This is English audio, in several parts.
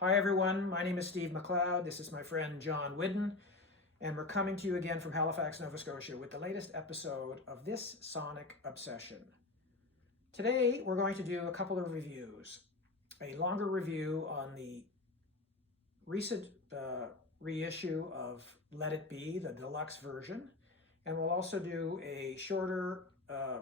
Hi everyone, my name is Steve McLeod. This is my friend John Whidden, and we're coming to you again from Halifax, Nova Scotia with the latest episode of This Sonic Obsession. Today we're going to do a couple of reviews. A longer review on the recent reissue of Let It Be, the deluxe version, and we'll also do a shorter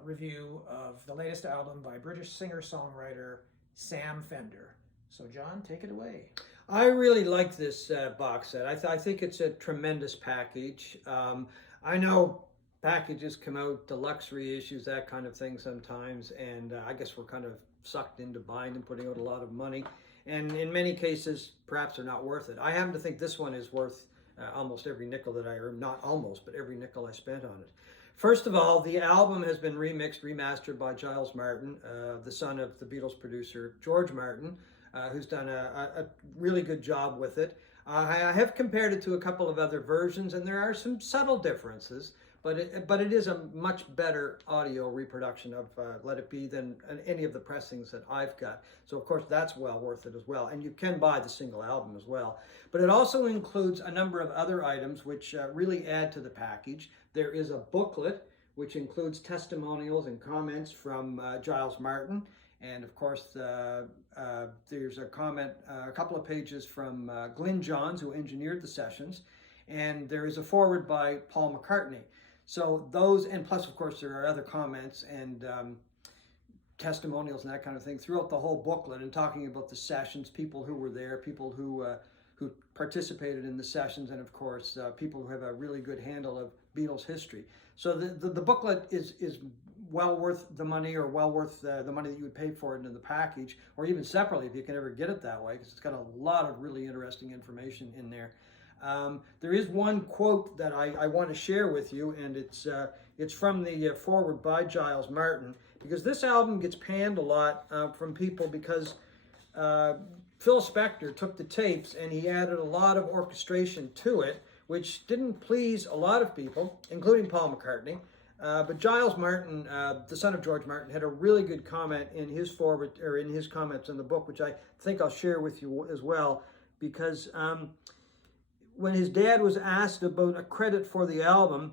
review of the latest album by British singer-songwriter Sam Fender. So John, take it away. I really like this box set. I think it's a tremendous package. I know packages come out, deluxe reissues, that kind of thing sometimes, and I guess we're kind of sucked into buying them, putting out a lot of money. And in many cases, perhaps they're not worth it. I happen to think this one is worth almost every nickel that I, or not almost, but every nickel I spent on it. First of all, the album has been remixed, remastered by Giles Martin, the son of the Beatles producer George Martin, who's done a really good job with it. I have compared it to a couple of other versions, and there are some subtle differences, but it is a much better audio reproduction of Let It Be than any of the pressings that I've got. So of course that's well worth it as well, and you can buy the single album as well. But it also includes a number of other items which really add to the package. There is a booklet which includes testimonials and comments from Giles Martin. And of course, there's a comment, a couple of pages from Glyn Johns, who engineered the sessions. And there is a foreword by Paul McCartney. So those, and plus, of course, there are other comments and testimonials and that kind of thing throughout the whole booklet, and talking about the sessions, people who were there, people who participated in the sessions, and of course, people who have a really good handle of Beatles history. So the booklet is well worth the money, or well worth the money that you would pay for it in the package, or even separately if you can ever get it that way, because it's got a lot of really interesting information in there. There is one quote that I want to share with you, and it's from the foreword by Giles Martin, because this album gets panned a lot from people because Phil Spector took the tapes and he added a lot of orchestration to it, which didn't please a lot of people, including Paul McCartney. But Giles Martin, the son of George Martin, had a really good comment in his foreword, or in his comments in the book, which I think I'll share with you as well, because when his dad was asked about a credit for the album,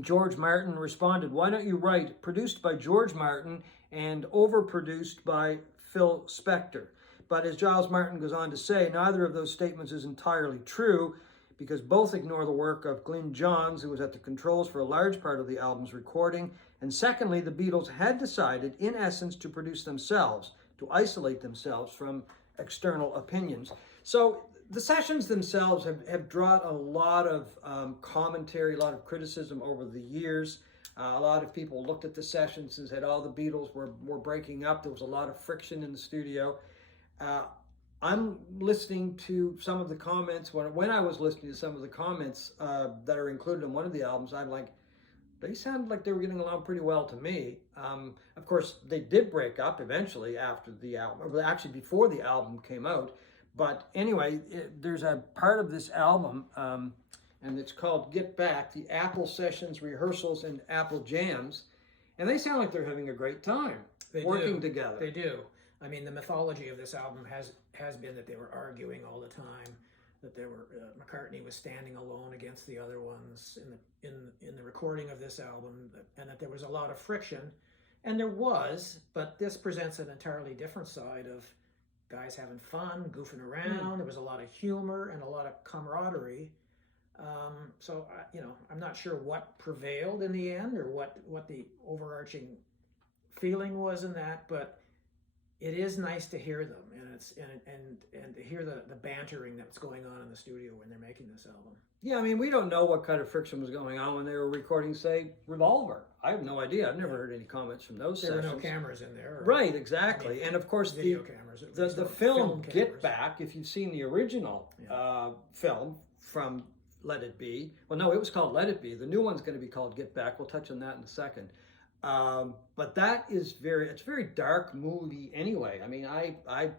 George Martin responded, "Why don't you write produced by George Martin and overproduced by Phil Spector?" But as Giles Martin goes on to say, neither of those statements is entirely true, because both ignore the work of Glyn Johns, who was at the controls for a large part of the album's recording. And secondly, the Beatles had decided, in essence, to produce themselves, to isolate themselves from external opinions. So the sessions themselves have drawn a lot of commentary, a lot of criticism over the years. A lot of people looked at the sessions and said, oh, the Beatles were breaking up. There was a lot of friction in the studio. I'm listening to some of the comments. When I was listening to some of the comments that are included in one of the albums, I'm like, they sounded like they were getting along pretty well to me. Of course, they did break up eventually after the album, or actually before the album came out. But anyway, there's a part of this album, and it's called Get Back, the Apple Sessions, Rehearsals, and Apple Jams. And they sound like they're having a great time working together. They do. I mean, the mythology of this album has been that they were arguing all the time, that they were McCartney was standing alone against the other ones in the recording of this album, and that there was a lot of friction, and there was. But this presents an entirely different side of guys having fun, goofing around. There was a lot of humor and a lot of camaraderie. So I'm not sure what prevailed in the end, or what the overarching feeling was in that, but it is nice to hear them, and to hear the bantering that's going on in the studio when they're making this album. Yeah, I mean, we don't know what kind of friction was going on when they were recording, say, Revolver. I have no idea. I've never heard any comments from those sessions. There were no cameras in there. Right, exactly. And of course, video cameras. The film Get Back, if you've seen the original film from Let It Be, well, no, it was called Let It Be. The new one's going to be called Get Back. We'll touch on that in a second. But that is it's very dark, moody anyway. I mean, I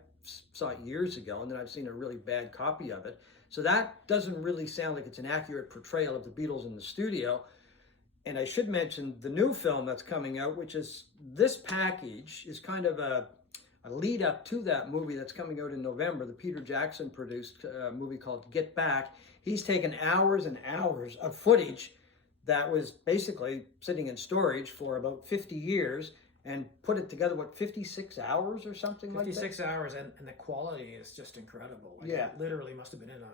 saw it years ago, and then I've seen a really bad copy of it. So that doesn't really sound like it's an accurate portrayal of the Beatles in the studio. And I should mention the new film that's coming out, which is this package is kind of a lead up to that movie that's coming out in November, the Peter Jackson produced movie called Get Back. He's taken hours and hours of footage that was basically sitting in storage for about 50 years and put it together, 56 hours or something like that? 56 hours, and the quality is just incredible. Like, Yeah. it literally must have been in a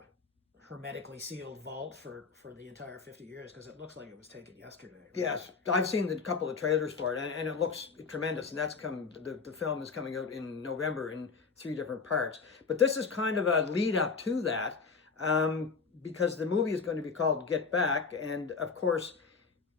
hermetically sealed vault for the entire 50 years, because it looks like it was taken yesterday. Right? Yes, I've seen a couple of trailers for it, and it looks tremendous. And the film is coming out in November in 3 different parts. But this is kind of a lead up to that, because the movie is going to be called Get Back. And of course,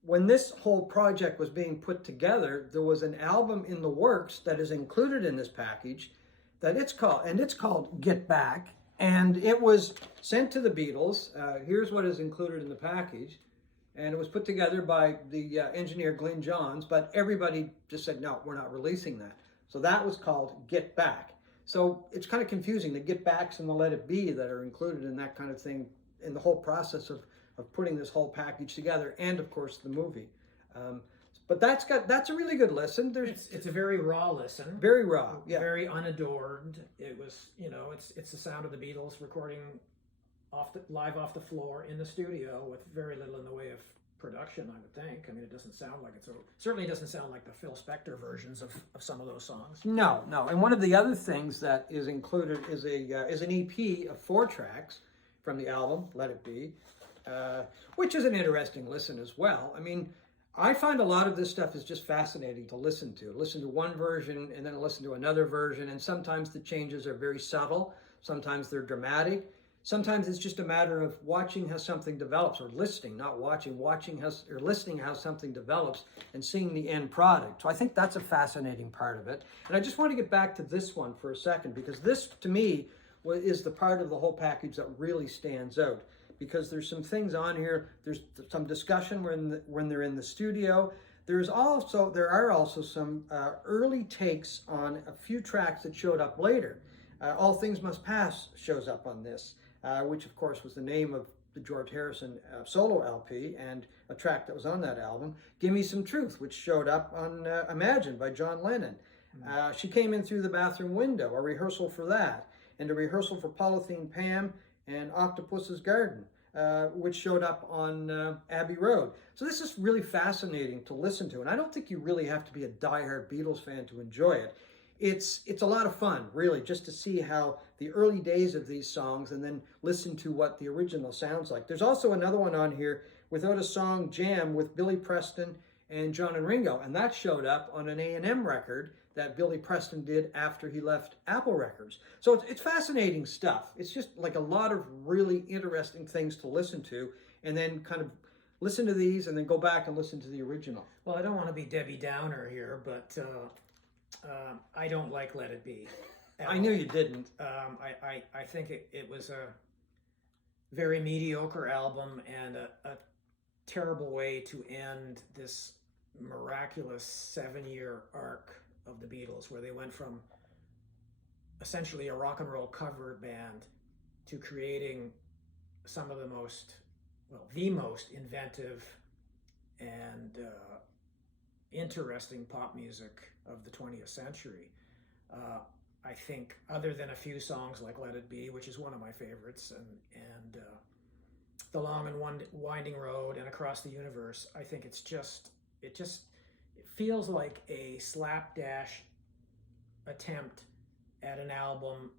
when this whole project was being put together, there was an album in the works that is included in this package that it's called Get Back. And it was sent to the Beatles. Here's what is included in the package. And it was put together by the engineer Glyn Johns, but everybody just said, no, we're not releasing that. So that was called Get Back. So it's kind of confusing, the Get Backs and the Let It Be that are included in that kind of thing in the whole process of putting this whole package together, and of course the movie. But that's a really good listen. It's a very raw listen. Very raw, yeah. Very unadorned. It was, it's the sound of the Beatles recording live off the floor in the studio with very little in the way of production, I would think. I mean, it doesn't sound like it. So certainly doesn't sound like the Phil Spector versions of some of those songs. No. And one of the other things that is included is an EP of 4 tracks from the album Let It Be, which is an interesting listen as well. I mean, I find a lot of this stuff is just fascinating to listen to. Listen to one version and then listen to another version, and sometimes the changes are very subtle. Sometimes they're dramatic. Sometimes it's just a matter of watching how something develops, or listening, not watching, listening how something develops and seeing the end product. So I think that's a fascinating part of it. And I just want to get back to this one for a second, because this, to me, is the part of the whole package that really stands out. Because there's some things on here. There's some discussion when they're in the studio. There are also some early takes on a few tracks that showed up later. All Things Must Pass shows up on this, which of course was the name of the George Harrison solo LP, and a track that was on that album. Give Me Some Truth, which showed up on Imagine by John Lennon. She Came In Through the Bathroom Window, a rehearsal for that, and a rehearsal for Polythene Pam and Octopus's Garden, which showed up on Abbey Road. So this is really fascinating to listen to, and I don't think you really have to be a diehard Beatles fan to enjoy it. It's a lot of fun, really, just to see how the early days of these songs and then listen to what the original sounds like. There's also another one on here, Without a Song Jam, with Billy Preston and John and Ringo, and that showed up on an A&M record that Billy Preston did after he left Apple Records. So it's fascinating stuff. It's just like a lot of really interesting things to listen to, and then kind of listen to these and then go back and listen to the original. Well, I don't want to be Debbie Downer here, but I don't like Let It Be. I knew you didn't. I think it was a very mediocre album and a terrible way to end this miraculous 7-year arc of the Beatles, where they went from essentially a rock and roll cover band to creating some of the most inventive and interesting pop music of the 20th century. I think, other than a few songs like Let It Be, which is one of my favorites, and The Long and Winding Road and Across the Universe, I think it feels like a slapdash attempt at an album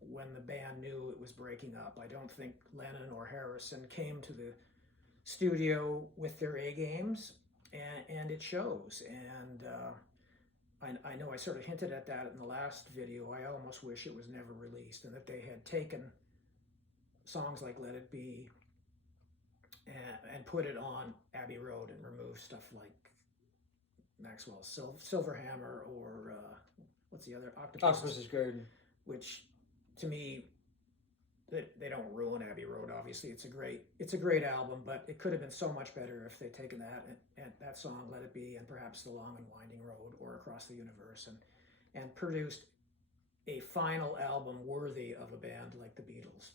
when the band knew it was breaking up. I don't think Lennon or Harrison came to the studio with their A games, and it shows. And I know I sort of hinted at that in the last video. I almost wish it was never released, and that they had taken songs like Let It Be and put it on Abbey Road and removed stuff like Maxwell's Silverhammer, or what's the other? Octopus's Garden. Which, to me, they don't ruin Abbey Road. Obviously, it's a great album, but it could have been so much better if they'd taken that song, Let It Be, and perhaps The Long and Winding Road or Across the Universe, and produced a final album worthy of a band like the Beatles.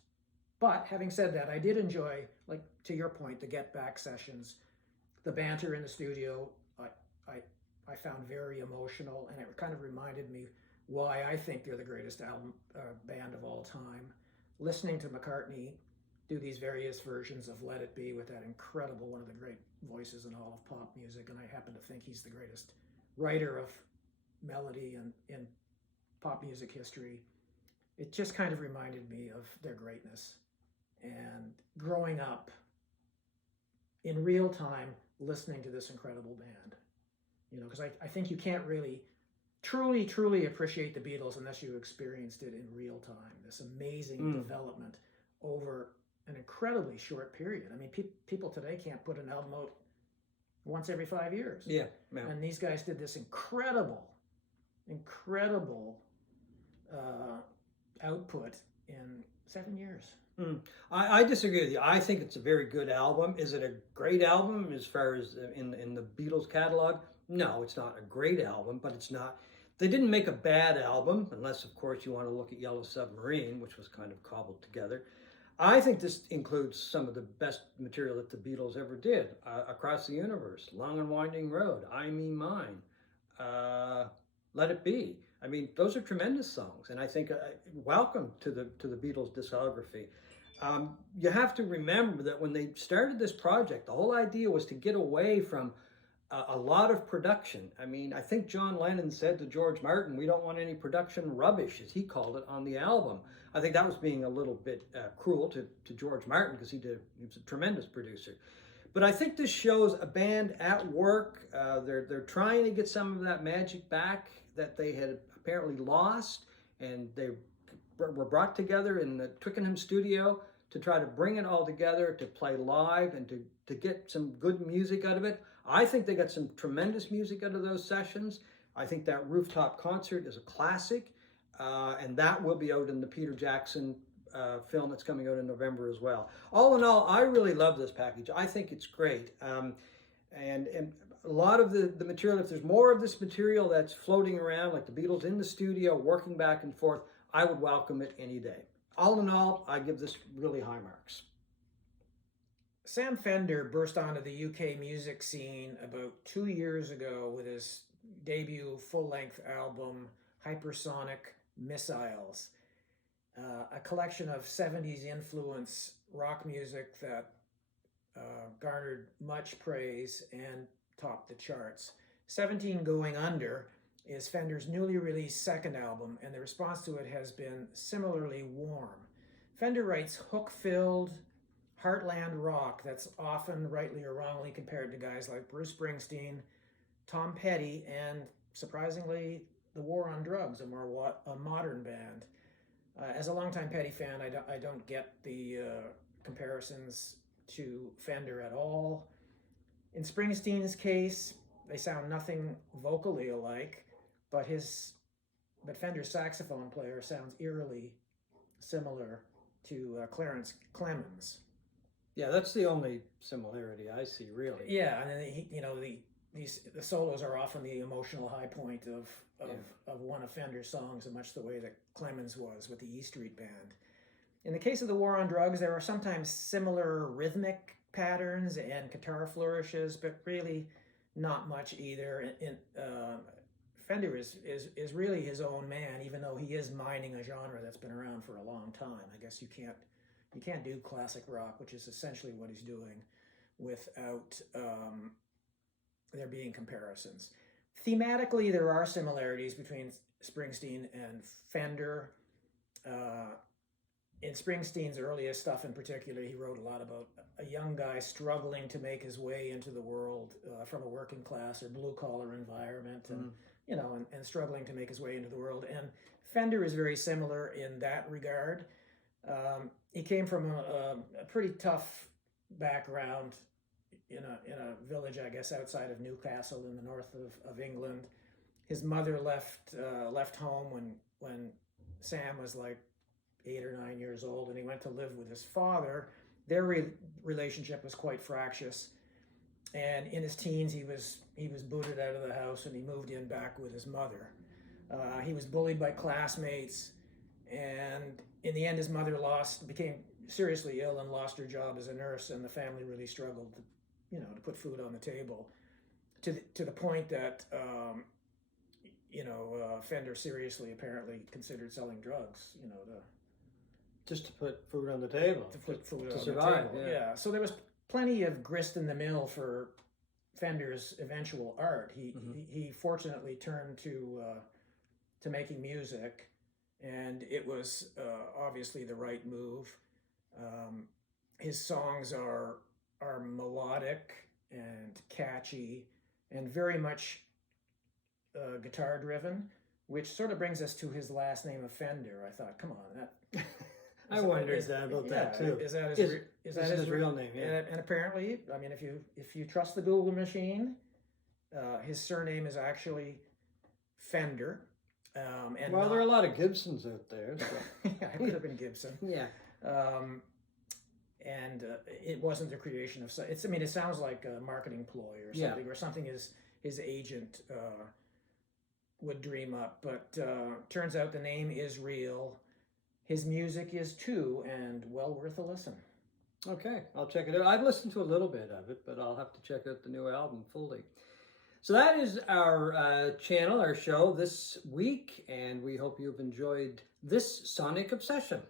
But having said that, I did enjoy, like to your point, the Get Back sessions, the banter in the studio. I found very emotional, and it kind of reminded me why I think they're the greatest album band of all time. Listening to McCartney do these various versions of Let It Be with that incredible, one of the great voices in all of pop music, and I happen to think he's the greatest writer of melody and in pop music history. It just kind of reminded me of their greatness. And growing up in real time, listening to this incredible band, because I think you can't really truly appreciate the Beatles unless you experienced it in real time. This amazing development over an incredibly short period. I mean, people today can't put an album out once every 5 years. Yeah. And these guys did this incredible output in 7 years. I disagree with you. I think it's a very good album. Is it a great album as far as in the Beatles catalog? No, it's not a great album, but it's not. They didn't make a bad album, unless, of course, you want to look at Yellow Submarine, which was kind of cobbled together. I think this includes some of the best material that the Beatles ever did. Across the Universe, Long and Winding Road, I Me Mine, Let It Be. I mean, those are tremendous songs, and I think welcome to the Beatles discography. You have to remember that when they started this project, the whole idea was to get away from a lot of production. I mean, I think John Lennon said to George Martin, "We don't want any production rubbish," as he called it on the album. I think that was being a little bit cruel to George Martin, because he was a tremendous producer. But I think this shows a band at work. They're trying to get some of that magic back that they had apparently lost, and they were brought together in the Twickenham studio to try to bring it all together, to play live and to get some good music out of it. I think they got some tremendous music out of those sessions. I think that rooftop concert is a classic, and that will be out in the Peter Jackson film that's coming out in November as well. All in all, I really love this package. I think it's great. And a lot of the material, if there's more of this material that's floating around, like the Beatles in the studio, working back and forth, I would welcome it any day. All in all, I give this really high marks. Sam Fender burst onto the UK music scene about 2 years ago with his debut full-length album, Hypersonic Missiles, a collection of 70s influence rock music that garnered much praise and topped the charts. 17 Going Under is Fender's newly released second album, and the response to it has been similarly warm. Fender writes hook-filled heartland rock that's often rightly or wrongly compared to guys like Bruce Springsteen, Tom Petty, and surprisingly, the War on Drugs, a modern band. As a longtime Petty fan, I don't get the comparisons to Fender at all. In Springsteen's case, they sound nothing vocally alike, but Fender's saxophone player sounds eerily similar to Clarence Clemens. Yeah, that's the only similarity I see, really. Yeah, and then the solos are often the emotional high point of one of Fender's songs, in much the way that Clemens was with the E Street Band. In the case of the War on Drugs, there are sometimes similar rhythmic patterns and guitar flourishes, but really not much either. Fender is really his own man, even though he is mining a genre that's been around for a long time. I guess you can't do classic rock, which is essentially what he's doing, without there being comparisons. Thematically, there are similarities between Springsteen and Fender. In Springsteen's earliest stuff in particular, he wrote a lot about a young guy struggling to make his way into the world from a working class or blue-collar environment, and and struggling to make his way into the world. And Fender is very similar in that regard. He came from a pretty tough background in a village, I guess, outside of Newcastle in the north of England. His mother left home when Sam was like 8 or 9 years old, and he went to live with his father. Their relationship was quite fractious, and in his teens he was booted out of the house, and he moved in back with his mother. He was bullied by classmates, and in the end his mother became seriously ill and lost her job as a nurse, and the family really struggled to put food on the table, to the point that Fender seriously apparently considered selling drugs, Just to put food on the table. to put food to on survive, the table. yeah. So there was plenty of grist in the mill for Fender's eventual art. He fortunately turned to making music, and it was obviously the right move. His songs are melodic and catchy and very much guitar driven, which sort of brings us to his last name of Fender. I thought, come on, that. I wondered about that too. Is that his real name? Yeah. And apparently, I mean, if you trust the Google machine, his surname is actually Fender. And Well, there are a lot of Gibsons out there. So. Yeah, it could have been Gibson. Yeah. And it wasn't the creation of. It's. I mean, it sounds like a marketing ploy or something, or something his agent would dream up. But turns out the name is real. His music is too, and well worth a listen. Okay, I'll check it out. I've listened to a little bit of it, but I'll have to check out the new album fully. So that is our channel, our show this week, and we hope you've enjoyed this Sonic Obsession.